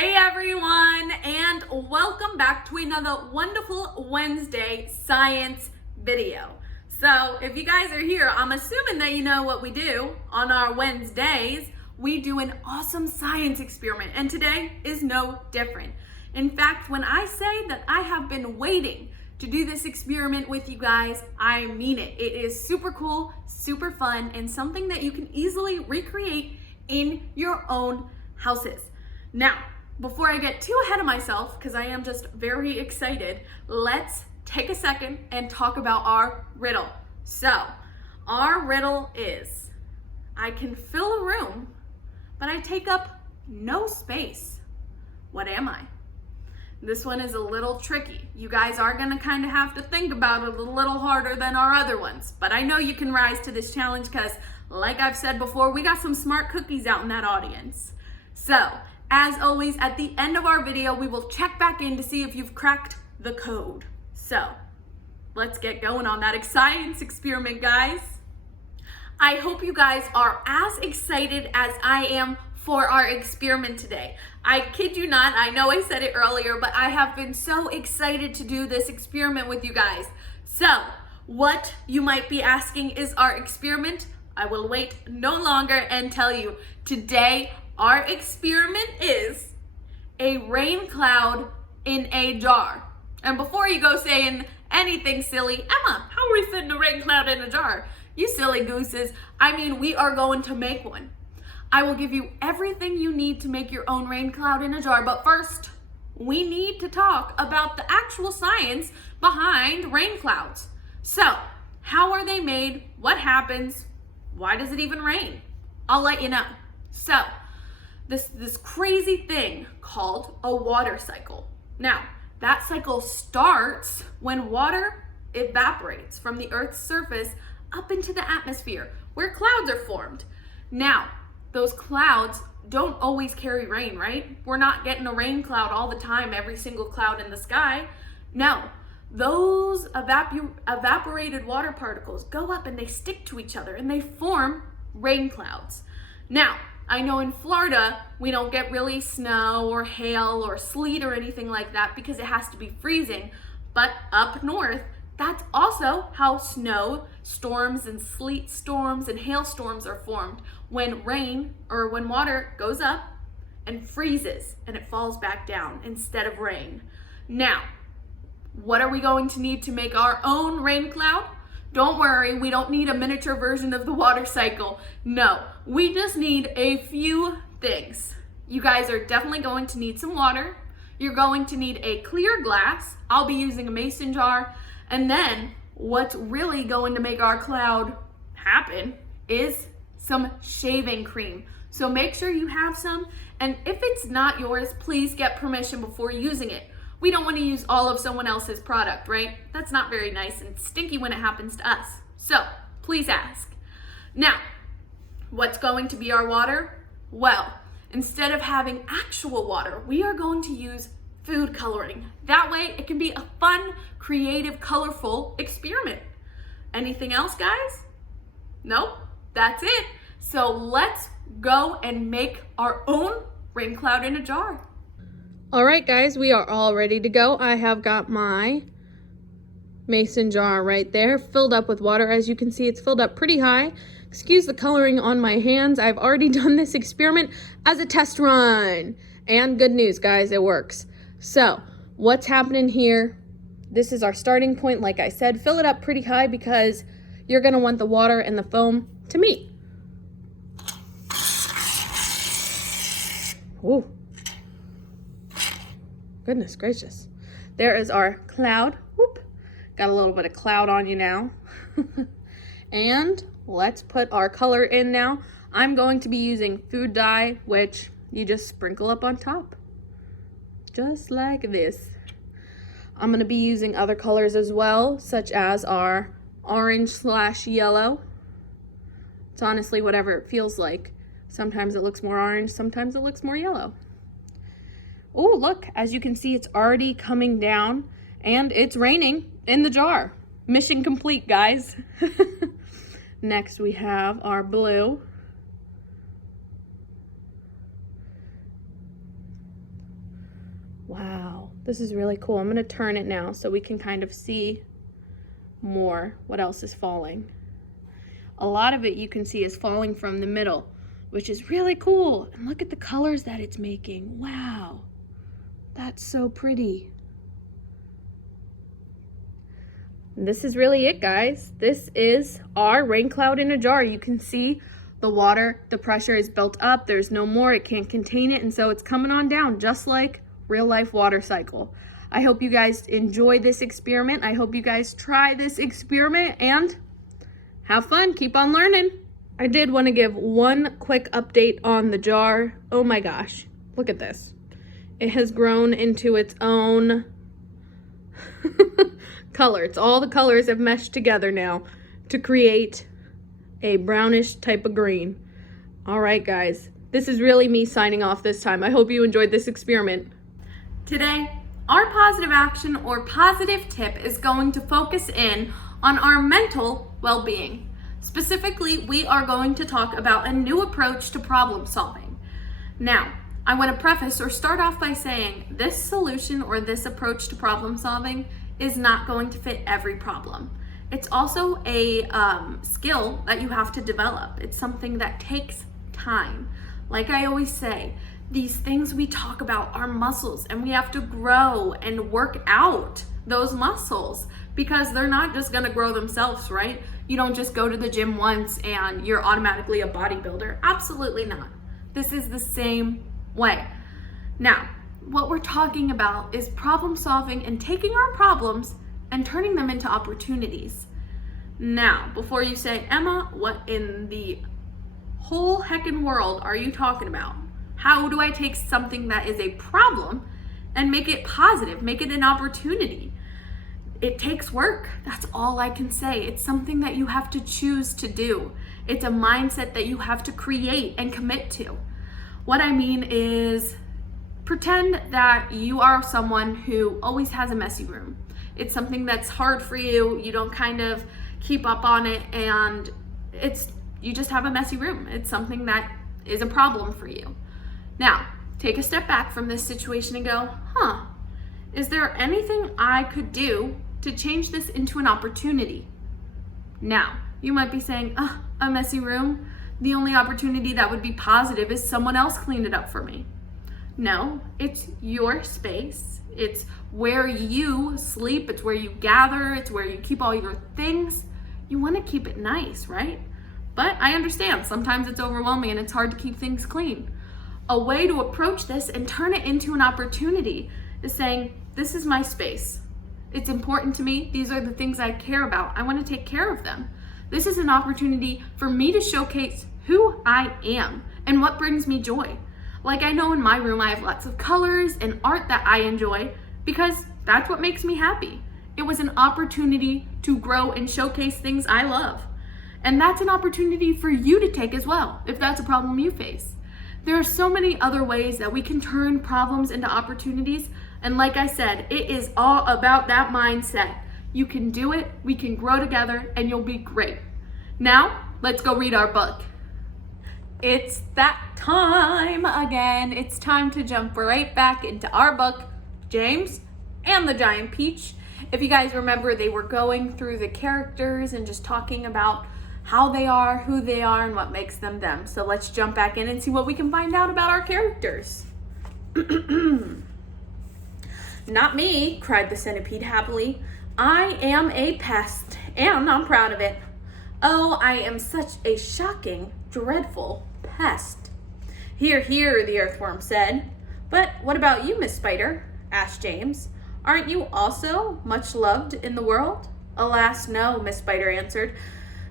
Hey everyone, and welcome back to another wonderful Wednesday science video. So if you guys are here, I'm assuming that you know what we do on our Wednesdays. We do an awesome science experiment, and today is no different. In fact, when I say that I have been waiting to do this experiment with you guys, I mean it. It is super cool, super fun, and something that you can easily recreate in your own houses. Now, before I get too ahead of myself, because I am just very excited, let's take a second and talk about our riddle. So, our riddle is, I can fill a room, but I take up no space. What am I? This one is a little tricky. You guys are gonna kind of have to think about it a little harder than our other ones, but I know you can rise to this challenge because, like I've said before, we got some smart cookies out in that audience. So, as always, at the end of our video, we will check back in to see if you've cracked the code. So, let's get going on that science experiment, guys. I hope you guys are as excited as I am for our experiment today. I kid you not, I know I said it earlier, but I have been so excited to do this experiment with you guys. So, what you might be asking is our experiment. I will wait no longer and tell you. Today, our experiment is a rain cloud in a jar. And before you go saying anything silly, Emma, how are we fitting a rain cloud in a jar? You silly gooses. I mean, we are going to make one. I will give you everything you need to make your own rain cloud in a jar. But first, we need to talk about the actual science behind rain clouds. So, how are they made? What happens? Why does it even rain? I'll let you know. So, this crazy thing called a water cycle. Now, that cycle starts when water evaporates from the Earth's surface up into the atmosphere, where clouds are formed. Now, those clouds don't always carry rain, right? We're not getting a rain cloud all the time, every single cloud in the sky. No, those evaporated water particles go up and they stick to each other and they form rain clouds. Now, I know in Florida, we don't get really snow or hail or sleet or anything like that because it has to be freezing. But up north, that's also how snow storms and sleet storms and hailstorms are formed, when rain or when water goes up and freezes and it falls back down instead of rain. Now, what are we going to need to make our own rain cloud? Don't worry, we don't need a miniature version of the water cycle. No, we just need a few things. You guys are definitely going to need some water. You're going to need a clear glass. I'll be using a mason jar. And then what's really going to make our cloud happen is some shaving cream. So make sure you have some. And if it's not yours, please get permission before using it. We don't want to use all of someone else's product, right? That's not very nice and stinky when it happens to us. So please ask. Now, what's going to be our water? Well, instead of having actual water, we are going to use food coloring. That way it can be a fun, creative, colorful experiment. Anything else, guys? Nope, that's it. So let's go and make our own rain cloud in a jar. All right, guys, we are all ready to go. I have got my mason jar right there filled up with water. As you can see, it's filled up pretty high. Excuse the coloring on my hands. I've already done this experiment as a test run. And good news, guys, it works. So what's happening here? This is our starting point. Like I said, fill it up pretty high because you're gonna want the water and the foam to meet. Ooh. Goodness gracious. There is our cloud. Whoop. Got a little bit of cloud on you now. And let's put our color in now. I'm going to be using food dye, which you just sprinkle up on top. Just like this. I'm going to be using other colors as well, such as our orange/yellow. It's honestly whatever it feels like. Sometimes it looks more orange, sometimes it looks more yellow. Oh, look, as you can see, it's already coming down and it's raining in the jar. Mission complete, guys. Next, we have our blue. Wow, this is really cool. I'm gonna turn it now so we can kind of see more what else is falling. A lot of it you can see is falling from the middle, which is really cool. And look at the colors that it's making. Wow, that's so pretty. This is really it, guys. This is our rain cloud in a jar. You can see the water, the pressure is built up. There's no more, it can't contain it. And so it's coming on down just like real life water cycle. I hope you guys enjoy this experiment. I hope you guys try this experiment and have fun. Keep on learning. I did want to give one quick update on the jar. Oh my gosh, look at this. It has grown into its own color. It's all the colors have meshed together now to create a brownish type of green. All right, guys, this is really me signing off this time. I hope you enjoyed this experiment. Today, our positive action or positive tip is going to focus in on our mental well-being. Specifically, we are going to talk about a new approach to problem solving. Now, I want to preface or start off by saying this solution or this approach to problem solving is not going to fit every problem. It's also a skill that you have to develop. It's something that takes time. Like I always say, these things we talk about are muscles, and we have to grow and work out those muscles because they're not just gonna grow themselves, right? You don't just go to the gym once and you're automatically a bodybuilder. Absolutely not. This is the same way. Now, what we're talking about is problem solving and taking our problems and turning them into opportunities. Now, before you say, Emma, what in the whole heckin' world are you talking about? How do I take something that is a problem and make it positive, make it an opportunity? It takes work. That's all I can say. It's something that you have to choose to do. It's a mindset that you have to create and commit to. What I mean is, pretend that you are someone who always has a messy room. It's something that's hard for you. You don't kind of keep up on it, and you just have a messy room. It's something that is a problem for you. Now, take a step back from this situation and go, is there anything I could do to change this into an opportunity? Now, you might be saying, a messy room. The only opportunity that would be positive is someone else cleaned it up for me. No, it's your space. It's where you sleep. It's where you gather. It's where you keep all your things. You want to keep it nice, right? But I understand sometimes it's overwhelming and it's hard to keep things clean. A way to approach this and turn it into an opportunity is saying, this is my space. It's important to me. These are the things I care about. I want to take care of them. This is an opportunity for me to showcase who I am and what brings me joy. Like I know in my room I have lots of colors and art that I enjoy because that's what makes me happy. It was an opportunity to grow and showcase things I love. And that's an opportunity for you to take as well, if that's a problem you face. There are so many other ways that we can turn problems into opportunities. And like I said, it is all about that mindset. You can do it, we can grow together, and you'll be great. Now, let's go read our book. It's that time again. It's time to jump right back into our book, James and the Giant Peach. If you guys remember, they were going through the characters and just talking about how they are, who they are, and what makes them them. So let's jump back in and see what we can find out about our characters. Not me, cried the centipede happily. I am a pest, and I'm proud of it. Oh, I am such a shocking, dreadful pest. Hear, hear, the earthworm said. But what about you, Miss Spider? Asked James. Aren't you also much loved in the world? Alas, no, Miss Spider answered,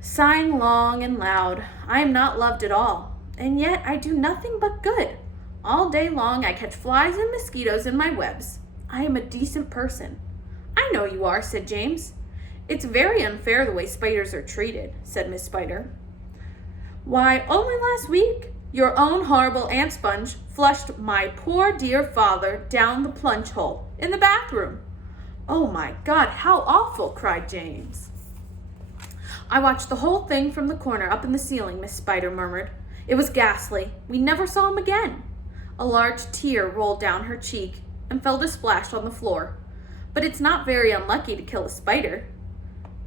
sighing long and loud. I am not loved at all, and yet I do nothing but good. All day long I catch flies and mosquitoes in my webs. I am a decent person. I know you are, said James. It's very unfair the way spiders are treated, said Miss Spider. Why, only last week, your own horrible ant sponge flushed my poor dear father down the plunge hole in the bathroom. Oh my God, how awful, cried James. I watched the whole thing from the corner up in the ceiling, Miss Spider murmured. It was ghastly. We never saw him again. A large tear rolled down her cheek. and fell to splash on the floor. But it's not very unlucky to kill a spider,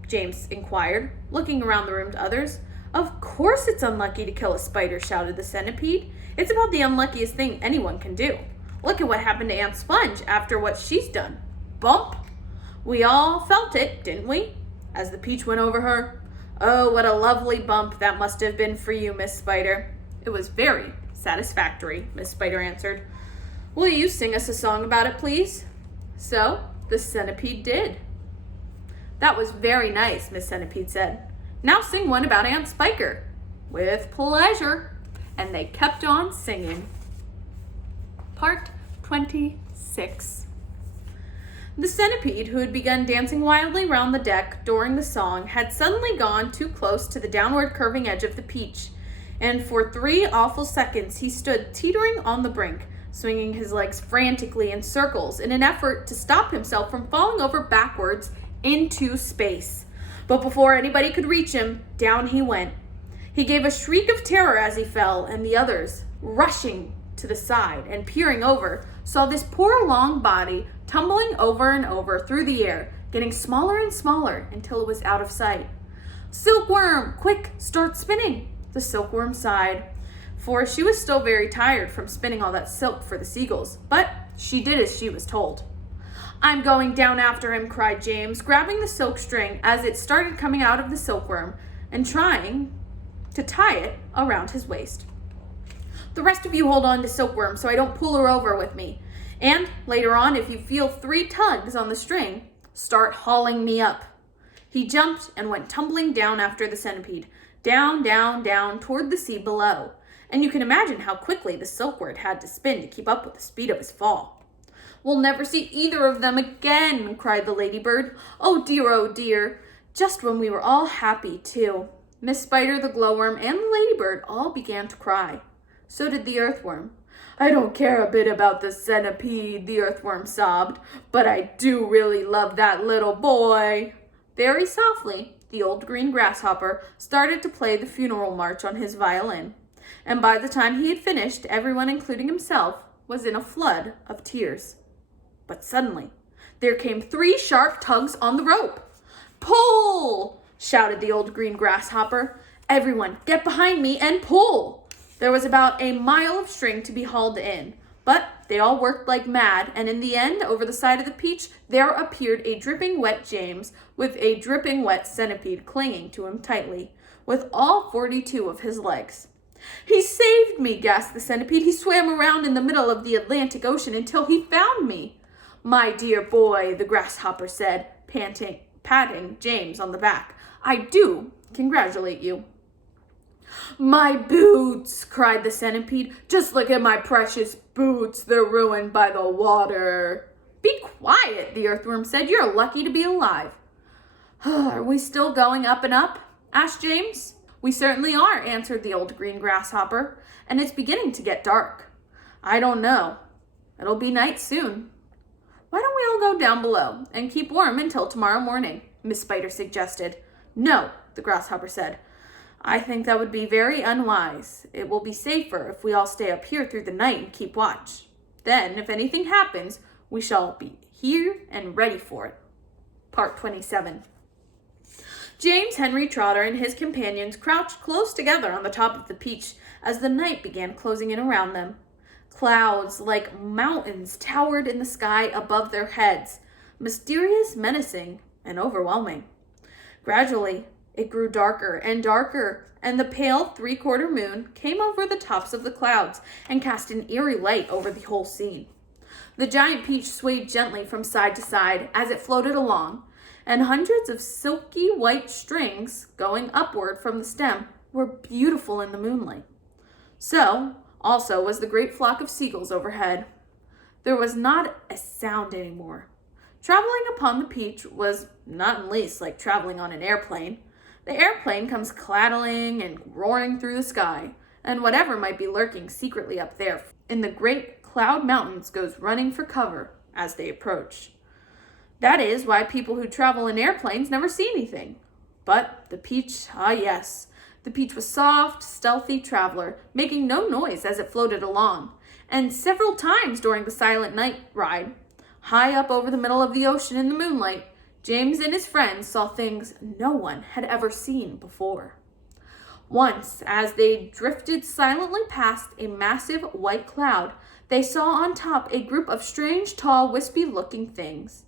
James inquired, looking around the room to others. Of course it's unlucky to kill a spider, shouted the centipede. It's about the unluckiest thing anyone can do. Look at what happened to Aunt Sponge after what she's done. Bump! We all felt it, didn't we? As the peach went over her. Oh, what a lovely bump that must have been for you, Miss Spider. It was very satisfactory, Miss Spider answered. Will you sing us a song about it, please? So, the centipede did. That was very nice, Miss Centipede said. Now sing one about Aunt Spiker. With pleasure. And they kept on singing. Part 26. The centipede, who had begun dancing wildly round the deck during the song, had suddenly gone too close to the downward curving edge of the peach, and for 3 awful seconds he stood teetering on the brink, swinging his legs frantically in circles in an effort to stop himself from falling over backwards into space. But before anybody could reach him, down he went. He gave a shriek of terror as he fell, and the others, rushing to the side and peering over, saw this poor long body tumbling over and over through the air, getting smaller and smaller until it was out of sight. Silkworm, quick, start spinning, the silkworm sighed, for she was still very tired from spinning all that silk for the seagulls, but she did as she was told. I'm going down after him, cried James, grabbing the silk string as it started coming out of the silkworm and trying to tie it around his waist. The rest of you hold on to Silkworm so I don't pull her over with me. And later on, if you feel 3 tugs on the string, start hauling me up. He jumped and went tumbling down after the centipede, down, down, down toward the sea below. And you can imagine how quickly the silkworm had to spin to keep up with the speed of his fall. We'll never see either of them again, cried the ladybird. Oh dear, just when we were all happy too. Miss Spider, the glowworm, and the ladybird all began to cry. So did the earthworm. I don't care a bit about the centipede, the earthworm sobbed, but I do really love that little boy. Very softly, the old green grasshopper started to play the funeral march on his violin, and by the time he had finished, everyone, including himself, was in a flood of tears. But suddenly, there came 3 sharp tugs on the rope. Pull! Shouted the old green grasshopper. Everyone, get behind me and pull! There was about a mile of string to be hauled in, but they all worked like mad, and in the end, over the side of the peach, there appeared a dripping wet James with a dripping wet centipede clinging to him tightly, with all 42 of his legs. He saved me, gasped the centipede. He swam around in the middle of the Atlantic Ocean until he found me. My dear boy, the grasshopper said, patting James on the back. I do congratulate you. My boots, cried the centipede. Just look at my precious boots. They're ruined by the water. Be quiet, the earthworm said. You're lucky to be alive. Are we still going up and up? Asked James. We certainly are, answered the old green grasshopper, and it's beginning to get dark. I don't know. It'll be night soon. Why don't we all go down below and keep warm until tomorrow morning? Miss Spider suggested. No, the grasshopper said. I think that would be very unwise. It will be safer if we all stay up here through the night and keep watch. Then, if anything happens, we shall be here and ready for it. Part 27. James Henry Trotter and his companions crouched close together on the top of the peach as the night began closing in around them. Clouds like mountains towered in the sky above their heads, mysterious, menacing, and overwhelming. Gradually, it grew darker and darker, and the pale 3/4 moon came over the tops of the clouds and cast an eerie light over the whole scene. The giant peach swayed gently from side to side as it floated along, and hundreds of silky white strings going upward from the stem were beautiful in the moonlight. So, also, was the great flock of seagulls overhead. There was not a sound anymore. Traveling upon the peach was not in the least like traveling on an airplane. The airplane comes clattering and roaring through the sky, and whatever might be lurking secretly up there in the great cloud mountains goes running for cover as they approach. That is why people who travel in airplanes never see anything. But the peach, ah yes, the peach was soft, stealthy traveler, making no noise as it floated along, And several times during the silent night ride, high up over the middle of the ocean in the moonlight, James and his friends saw things no one had ever seen before. Once, as they drifted silently past a massive white cloud, they saw on top a group of strange, tall, wispy-looking things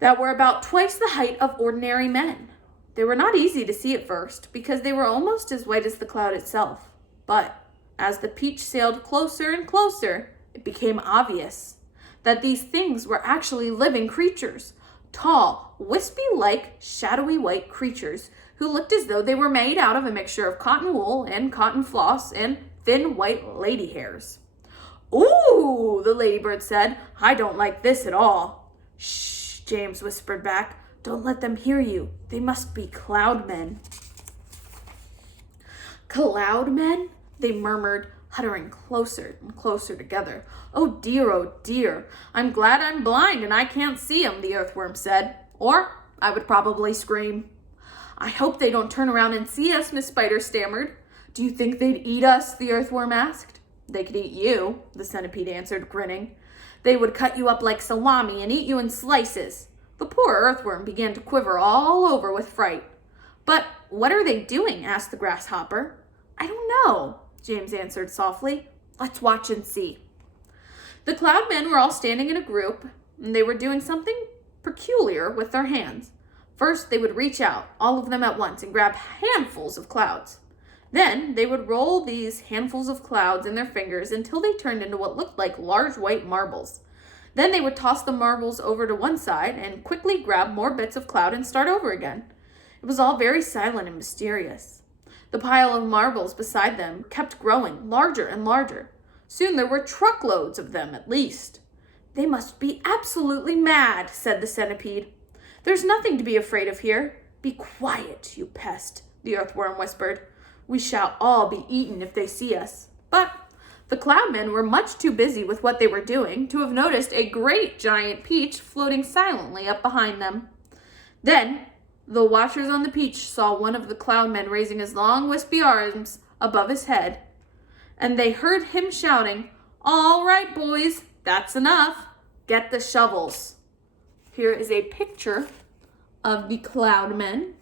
that were about twice the height of ordinary men. They were not easy to see at first, because they were almost as white as the cloud itself. But as the Peach sailed closer and closer, it became obvious that these things were actually living creatures, tall, wispy-like, shadowy white creatures who looked as though they were made out of a mixture of cotton wool and cotton floss and thin white lady hairs. "Ooh," the ladybird said, "I don't like this at all." "Shh," James whispered back. "Don't let them hear you. They must be cloud men." "Cloud men?" they murmured, huddling closer and closer together. Oh dear, I'm glad I'm blind and I can't see 'em," the earthworm said. "Or I would probably scream." "I hope they don't turn around and see us," Miss Spider stammered. "Do you think they'd eat us?" the earthworm asked. "They could eat you," the centipede answered, grinning. "They would cut you up like salami and eat you in slices." The poor earthworm began to quiver all over with fright. "But what are they doing?" asked the grasshopper. "I don't know," James answered softly. "Let's watch and see." The cloud men were all standing in a group, and they were doing something peculiar with their hands. First, they would reach out, all of them at once, and grab handfuls of clouds. Then, they would roll these handfuls of clouds in their fingers until they turned into what looked like large white marbles. Then they would toss the marbles over to one side and quickly grab more bits of cloud and start over again. It was all very silent and mysterious. The pile of marbles beside them kept growing larger and larger. Soon there were truckloads of them at least. "They must be absolutely mad," said the centipede. "There's nothing to be afraid of here." "Be quiet, you pest," the earthworm whispered. "We shall all be eaten if they see us." But the cloud men were much too busy with what they were doing to have noticed a great giant peach floating silently up behind them. Then the watchers on the peach saw one of the cloud men raising his long wispy arms above his head, and they heard him shouting, "All right, boys, that's enough. Get the shovels." Here is a picture of the cloud men.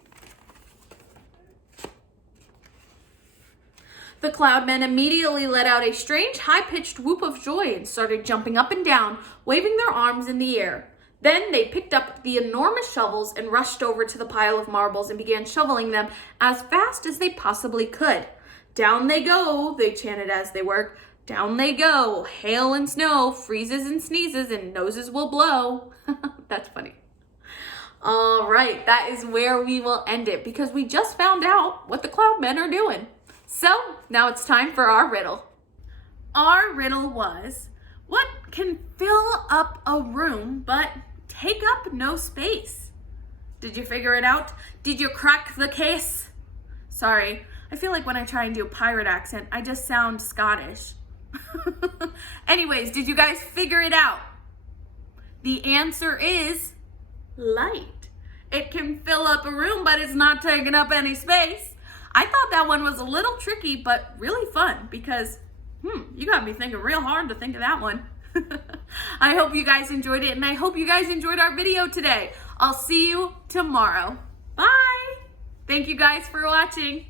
The cloud men immediately let out a strange high-pitched whoop of joy and started jumping up and down, waving their arms in the air. Then they picked up the enormous shovels and rushed over to the pile of marbles and began shoveling them as fast as they possibly could. "Down they go," they chanted as they worked. "Down they go. Hail and snow, freezes and sneezes, and noses will blow." That's funny. All right, that is where we will end it because we just found out what the cloud men are doing. So now it's time for our riddle. Our riddle was, what can fill up a room but take up no space? Did you figure it out? Did you crack the case? Sorry, I feel like when I try and do a pirate accent, I just sound Scottish. Anyways, did you guys figure it out? The answer is light. It can fill up a room, but it's not taking up any space. I thought that one was a little tricky, but really fun because, you got me thinking real hard to think of that one. I hope you guys enjoyed it, and I hope you guys enjoyed our video today. I'll see you tomorrow. Bye. Thank you guys for watching.